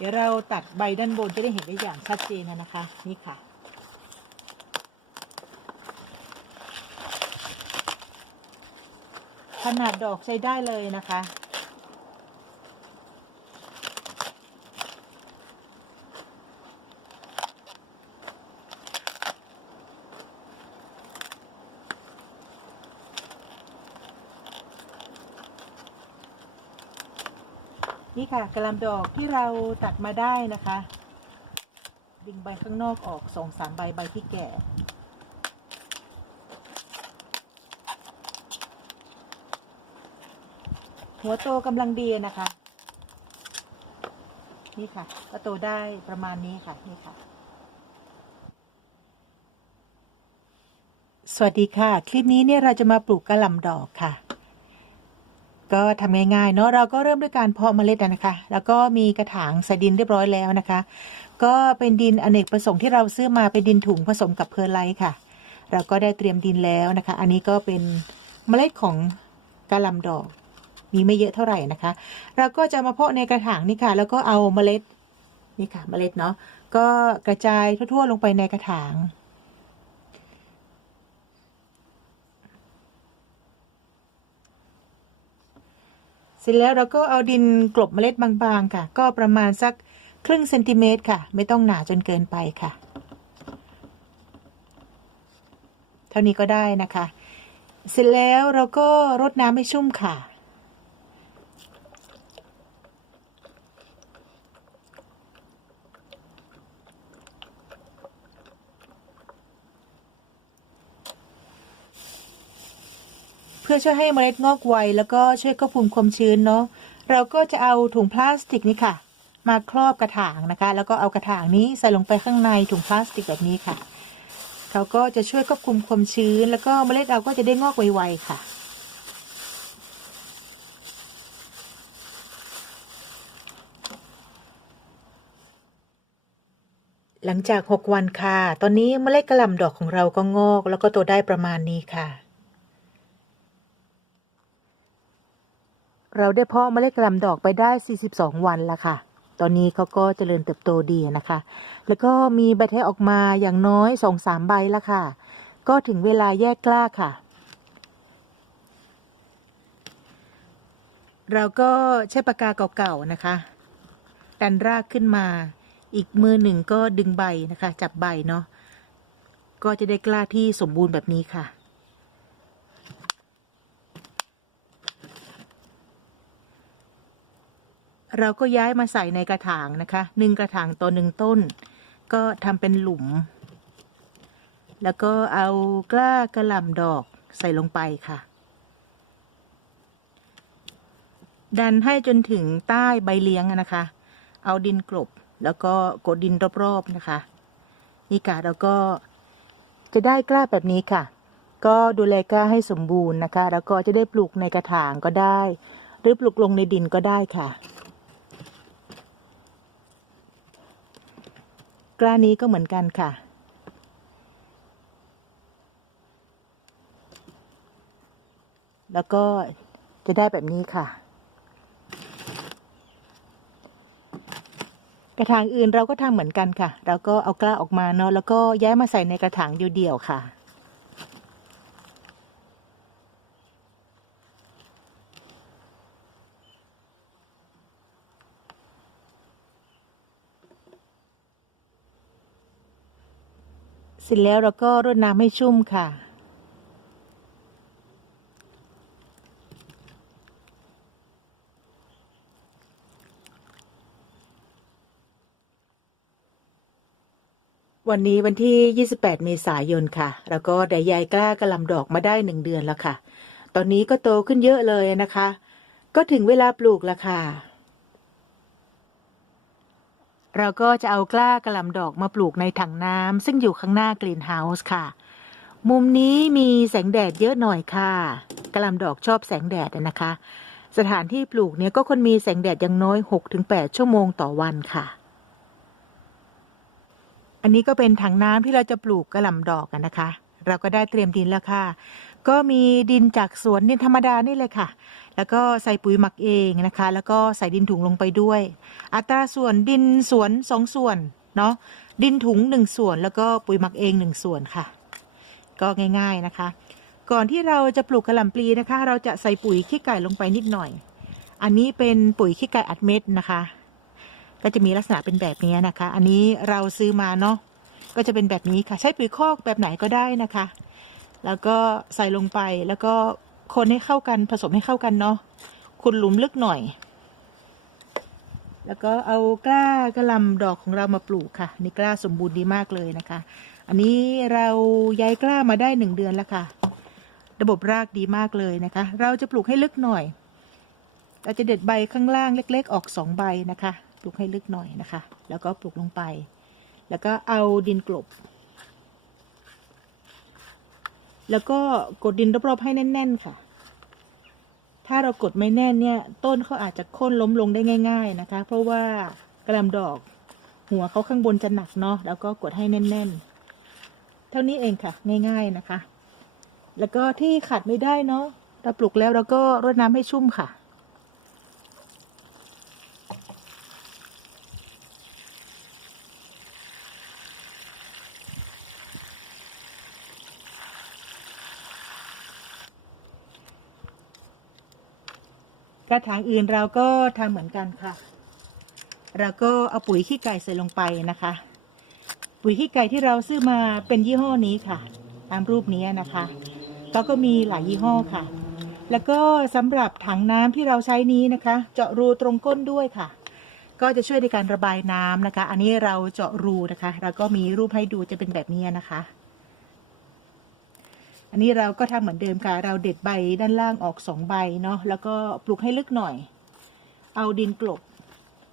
เดี๋ยวเราตัดใบด้านบนจะได้เห็นได้อย่างชัดเจนนะคะ นี่ค่ะ ขนาดดอกใช้ได้เลยนะคะ นี่ค่ะกระลำดอกที่เราตัดมาได้นะคะ ดึงใบข้างนอกออกสองสามใบใบที่แก่หัวโตกำลังดีนะคะ นี่ค่ะ ก็โตได้ประมาณนี้ค่ะ นี่ค่ะ สวัสดีค่ะ คลิปนี้เนี่ยเราจะมาปลูกกระหล่ำดอกค่ะ ก็ทำง่ายๆเนาะเราก็เริ่มด้วยการเพาะเมล็ดนะคะ แล้วก็มีกระถางใส่ดินเรียบร้อยแล้วนะคะ ก็เป็นดินอเนกประสงค์ที่เราซื้อมาเป็นดินถุงผสมกับเพอร์ไลค่ะ เราก็ได้เตรียมดินแล้วนะคะ อันนี้ก็เป็นเมล็ดของกระหล่ำดอก มีไม่เยอะเท่าไหร่นะคะ เราก็จะมาเพาะในกระถางนี่ค่ะ แล้วก็เอาเมล็ดนี่ค่ะ เมล็ดเนาะก็กระจายทั่วๆลงไปในกระถาง เสร็จแล้วเราก็เอาดินกลบเมล็ดบางๆค่ะ ก็ประมาณสักครึ่งเซนติเมตรค่ะ ไม่ต้องหนาจนเกินไปค่ะ เท่านี้ก็ได้นะคะ เสร็จแล้วเราก็รดน้ำให้ชุ่มค่ะ พื่อช่วยให้เมล็ดงอกไวแล้วก็ช่วยควบคุมความชื้นเนาะเราก็จะเอาถุงพลาสติกนี่ค่ะ มาครอบกระถางนะคะ แล้วก็เอากระถางนี้ใส่ลงไปข้างในถุงพลาสติกแบบนี้ค่ะเขาก็จะช่วยควบคุมความชื้น แล้วก็เมล็ดเราก็จะได้งอกไวๆค่ะหลังจาก 6 วันค่ะ ตอนนี้เมล็ดกระหล่ำดอกของเราก็งอก แล้วก็โตได้ประมาณนี้ค่ะ เราได้เพาะเมล็ดกระล่ำดอกไปได้ 42 วันแล้วค่ะ ตอนนี้เขาก็เจริญเติบโตดีนะคะ แล้วก็มีใบแทะออกมาอย่างน้อย 2-3 ใบแล้วค่ะ ก็ถึงเวลาแยกกล้าค่ะ เราก็ใช้ปากกาเก่าๆนะคะดันรากขึ้นมา อีกมือหนึ่งก็ดึงใบนะคะ จับใบเนาะ ก็จะได้กล้าที่สมบูรณ์แบบนี้ค่ะ เราก็ย้ายมาใส่ในกระถางนะคะหนึ่งกระถางต่อหนึ่งต้น ก็ทำเป็นหลุม แล้วก็เอากล้ากระหล่ำดอกใส่ลงไปค่ะ ดันให้จนถึงใต้ใบเลี้ยงนะคะ เอาดินกลบแล้วก็กดดินรอบๆนะคะ นี่ค่ะแล้วก็จะได้กล้าแบบนี้ค่ะ ก็ดูแลกล้าให้สมบูรณ์นะคะ แล้วก็จะได้ปลูกในกระถางก็ได้ หรือปลูกลงในดินก็ได้ค่ะ กล้านี้ก็เหมือนกันค่ะ แล้วก็จะได้แบบนี้ค่ะ กระถางอื่นเราก็ทำเหมือนกันค่ะ เราก็เอากล้าออกมาเนาะแล้วก็ย้ายมาใส่ในกระถางเดี่ยวๆค่ะ สร็จแล้วเราก็รดน้ำให้ชุ่มค่ะ วันนี้วันที่ 28 เมษายนค่ะ แล้วก็ได้ยายกล้ากระลำดอกมาได้หนึ่งเดือนแล้วค่ะ ตอนนี้ก็โตขึ้นเยอะเลยนะคะ ก็ถึงเวลาปลูกแล้วค่ะ เราก็จะเอากล้ากระหลำดอกมาปลูกในถังน้ำซึ่งอยู่ข้างหน้ากรีนเฮาส์ค่ะ มุมนี้มีแสงแดดเยอะหน่อยค่ะกระหลำดอกชอบแสงแดดนะคะ สถานที่ปลูกเนี่ยก็ควรมีแสงแดดอย่างน้อย 6-8 ชั่วโมงต่อวันค่ะ อันนี้ก็เป็นถังน้ำที่เราจะปลูกกระหล่ำดอกกันนะคะ เราก็ได้เตรียมดินแล้วค่ะ ก็มีดินจากสวนดินธรรมดานี่เลยค่ะ แล้วก็ใส่ปุ๋ยหมักเองนะคะ แล้วก็ใส่ดินถุงลงไปด้วย อัตราส่วนดินสวนสองส่วนเนาะดินถุงหนึ่งส่วน แล้วก็ปุ๋ยหมักเองหนึ่งส่วนค่ะ ก็ง่าย ๆนะคะ ก่อนที่เราจะปลูกกระหล่ำปลีนะคะ เราจะใส่ปุ๋ยขี้ไก่ลงไปนิดหน่อย อันนี้เป็นปุ๋ยขี้ไก่อัดเม็ดนะคะ ก็จะมีลักษณะเป็นแบบนี้นะคะ อันนี้เราซื้อมาเนาะก็จะเป็นแบบนี้ค่ะ ใช้ปุ๋ยคอกแบบไหนก็ได้นะคะ แล้วก็ใส่ลงไปแล้วก็คนให้เข้ากันผสมให้เข้ากันเนาะคุณหลุมลึกหน่อย แล้วก็เอากล้ากระลำดอกของเรามาปลูกค่ะ นี่กล้าสมบูรณ์ดีมากเลยนะคะ อันนี้เราย้ายกล้ามาได้หนึ่งเดือนแล้วค่ะ ระบบรากดีมากเลยนะคะ เราจะปลูกให้ลึกหน่อย เราจะเด็ดใบข้างล่างเล็ก ๆ ออกสองใบนะคะ ปลูกให้ลึกหน่อยนะคะ แล้วก็ปลูกลงไป แล้วก็เอาดินกลบ แล้วก็กดดินรอบๆให้แน่น ๆ ค่ะ ถ้าเรากดไม่แน่นเนี่ย ต้นเขาอาจจะโค่นล้มลงได้ง่าย ๆนะคะ เพราะว่ากระลำดอก หัวเขาข้างบนจะหนักเนาะแล้วก็กดให้แน่น ๆ เท่านี้เองค่ะ ง่าย ๆนะคะ แล้วก็ที่ขาดไม่ได้เนาะเราปลูกแล้วเราก็รดน้ำให้ชุ่มค่ะ กระถางอื่นเราก็ทำเหมือนกันค่ะ เราก็เอาปุ๋ยขี้ไก่ใส่ลงไปนะคะ ปุ๋ยขี้ไก่ที่เราซื้อมาเป็นยี่ห้อนี้ค่ะ ตามรูปนี้นะคะแล้วก็มีหลายยี่ห้อค่ะ แล้วก็สำหรับถังน้ำที่เราใช้นี้นะคะ เจาะรูตรงก้นด้วยค่ะ ก็จะช่วยในการระบายน้ำนะคะ อันนี้เราเจาะรูนะคะแล้วก็มีรูปให้ดูจะเป็นแบบนี้นะคะ อันนี้เราก็ทำเหมือนเดิมค่ะ เราเด็ดใบด้านล่างออกสองใบเนาะ แล้วก็ปลูกให้ลึกหน่อย เอาดินกลบ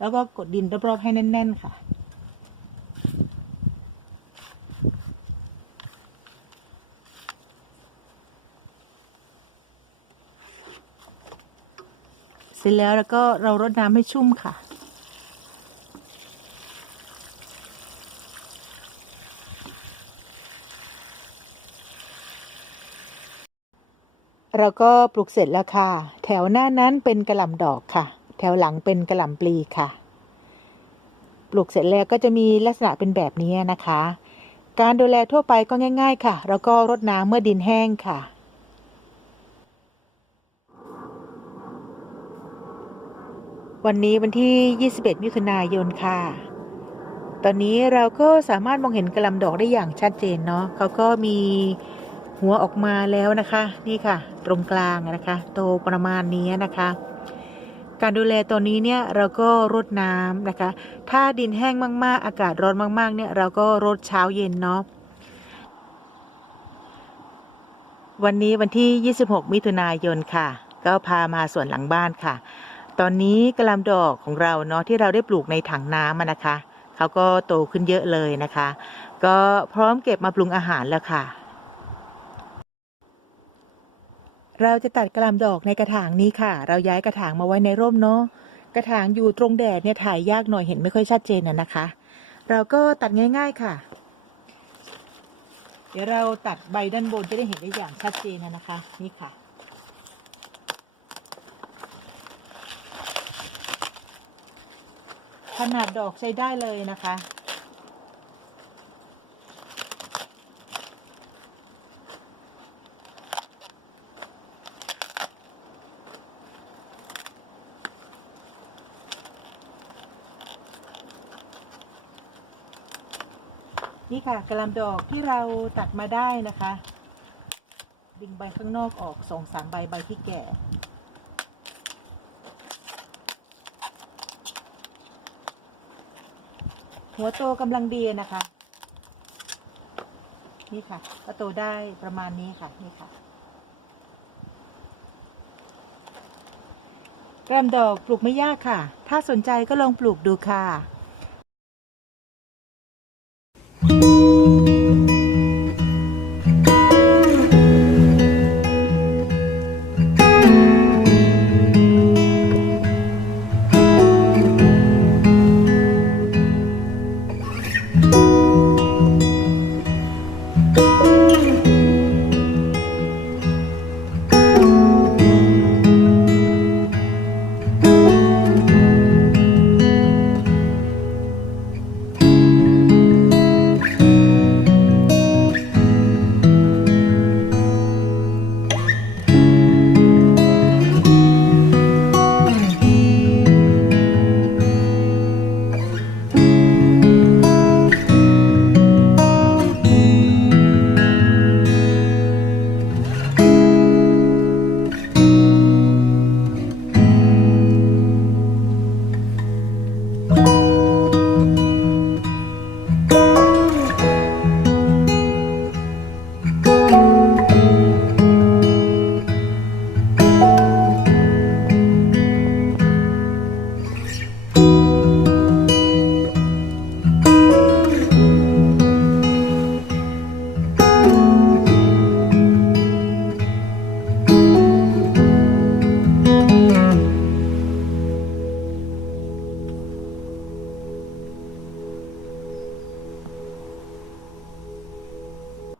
แล้วก็กดดินรอบๆให้แน่น ๆ ค่ะ เสร็จแล้วแล้วก็เรารดน้ำให้ชุ่มค่ะ เราก็ปลูกเสร็จแล้วค่ะ แถวหน้านั้นเป็นกระหล่ำดอกค่ะ แถวหลังเป็นกระหล่ำปลีค่ะ ปลูกเสร็จแล้วก็จะมีลักษณะเป็นแบบนี้นะคะ การดูแลทั่วไปก็ง่าย ๆ ค่ะ แล้วก็รดน้ำเมื่อดินแห้งค่ะวันนี้วันที่ 21 มิถุนายนค่ะ ตอนนี้เราก็สามารถมองเห็นกระลำดอกได้อย่างชัดเจนเนาะเขาก็มี หัวออกมาแล้วนะคะ นี่ค่ะ ตรงกลางนะคะ โตประมาณนี้นะคะ การดูแลตัวนี้เนี่ยเราก็รดน้ำนะคะ ถ้าดินแห้งมากๆ อากาศร้อนมากๆเนี่ยเราก็รดเช้าเย็นเนาะวันนี้วันที่ 26 มิถุนายนค่ะ ก็พามาสวนหลังบ้านค่ะ ตอนนี้กระลำดอกของเราเนาะที่เราได้ปลูกในถังน้ำนะคะเขาก็โตขึ้นเยอะเลยนะคะ ก็พร้อมเก็บมาปรุงอาหารแล้วค่ะ เราจะตัดกระหลำดอกในกระถางนี้ค่ะ เราย้ายกระถางมาไว้ในร่มเนาะ กระถางอยู่ตรงแดดเนี่ยถ่ายยากหน่อยเห็นไม่ค่อยชัดเจนน่ะนะคะ เราก็ตัดง่าย ๆค่ะ เดี๋ยวเราตัดใบด้านบนจะได้เห็นได้อย่างชัดเจนนะนะคะ นี่ค่ะ ขนาดดอกใช้ได้เลยนะคะ นี่ค่ะกระลำดอกที่เราตัดมาได้นะคะ ดึงใบข้างนอกออกสองสามใบใบที่แก่หัวโตกำลังดีนะคะ นี่ค่ะ ก็โตได้ประมาณนี้ค่ะ นี่ค่ะกระลำดอกปลูกไม่ยากค่ะ ถ้าสนใจก็ลองปลูกดูค่ะ